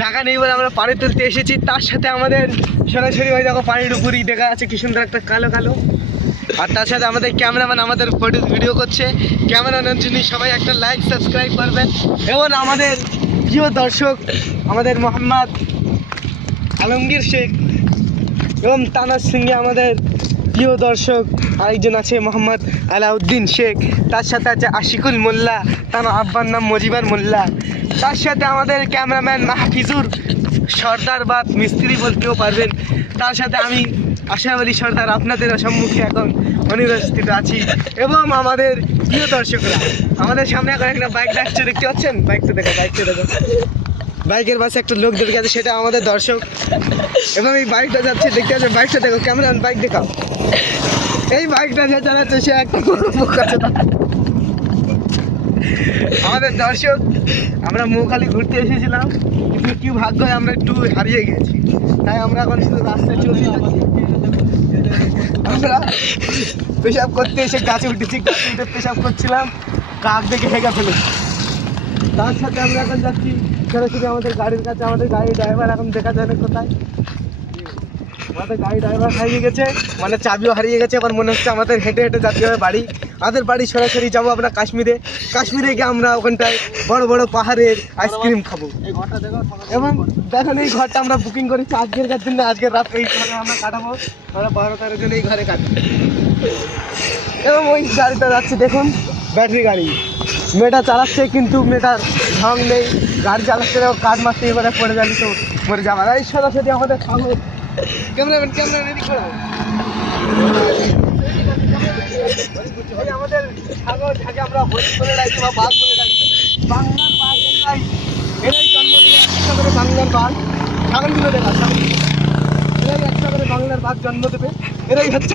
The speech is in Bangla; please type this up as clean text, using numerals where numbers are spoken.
জায়গা নেই বলে আমরা পানি তুলতে এসেছি। তার সাথে আমাদের সরাসরি ওই দেখো পানির উপরই দেখা আছে কি সুন্দর একটা কালো কালো। আর তার সাথে আমাদের ক্যামেরাম্যান আমাদের ফটো ভিডিও করছে। ক্যামেরাম্যানের জন্য সবাই একটা লাইক সাবস্ক্রাইব করবেন। এবং আমাদের প্রিয় দর্শক আমাদের মোহাম্মদ আলমগীর শেখ এবং তানার সঙ্গে আমাদের প্রিয় দর্শক আরেকজন আছে মোহাম্মদ আলাউদ্দিন শেখ। তার সাথে আছে আশিকুল মোল্লা, তার আব্বার নাম মজিবার মোল্লা। তার সাথে আমাদের ক্যামেরাম্যান মাহফিজুর সর্দার বা মিস্ত্রি বলতেও পারবেন। তার সাথে আমি আশরাফ আলী সর্দার আপনাদের সম্মুখে এখন অনুপস্থিত আছি। এবং আমাদের প্রিয় দর্শকরা আমাদের সামনে এখন একটা বাইক যাচ্ছে, দেখতে পাচ্ছেন? বাইকটা দেখো, বাইকটা দেখো, বাইকের পাশে একটা লোক দেখে আছে, সেটা আমাদের দর্শক। এবং এই বাইকটা যাচ্ছে, দেখতে পাচ্ছেন? বাইকটা দেখো, ক্যামেরাম্যান বাইক দেখাও। এই বাইকটা যে চালাচ্ছে সে একটা মুখ আছে। আমাদের দর্শক আমরা মৌখালি ঘুরতে এসেছিলাম, কিন্তু কি ভাগ্য আমরা একটু হারিয়ে গেছি, তাই আমরা এখন শুধু রাস্তায় চলে যাচ্ছি। আমরা পেশাব করতে এসে গাছে উঠেছি, গাছে উঠে পেশাব করছিলাম, কাক দেখে হেগে ফেলেছি। তার সাথে আমরা এখন যাচ্ছি সরাসরি আমাদের গাড়ির কাছে। আমাদের গাড়ির ড্রাইভার এখন দেখা যায় না কোথায়। আমাদের গাড়ি ড্রাইভার হারিয়ে গেছে, মানে চাবিও হারিয়ে গেছে। এবার মনে হচ্ছে আমাদের হেঁটে হেঁটে যেতে হবে বাড়ি। আমাদের বাড়ি সরাসরি যাবো আমরা কাশ্মীরে। কাশ্মীরে গিয়ে আমরা ওখানটায় বড় বড় পাহাড়ের আইসক্রিম খাবো। এবং দেখেন এই ঘরটা আমরা বুকিং করেছি আজকের জন্য। আজকের রাত এই ঘরে আমরা কাটাবো, আমরা 12-13 জন এই ঘরে কাটাবো। এবং ওই গাড়িটা যাচ্ছে দেখুন, ব্যাটারি গাড়ি। মেয়েটা চালাচ্ছে কিন্তু মেয়েটার ঢং নেই, গাড়ি চালাচ্ছে, কাঠ মারতে এবারে পড়ে যাবে তো মরে যাবার। এই সরাসরি আমাদের খাবো। ক্যামেরাম্যান এদিক করো। আমাদের ছাগল থাকে, আমরা হরিণ বলে ডাকি বা বাঘ বলে ডাকি। বাংলার বাঘ এরাই জন্ম দিয়ে একটা করে বাংলার বাঘ। ছাগলগুলো দেখা, ছাগল এরাই একটা করে বাংলার বাঘ জন্ম দেবে। এরাই হচ্ছে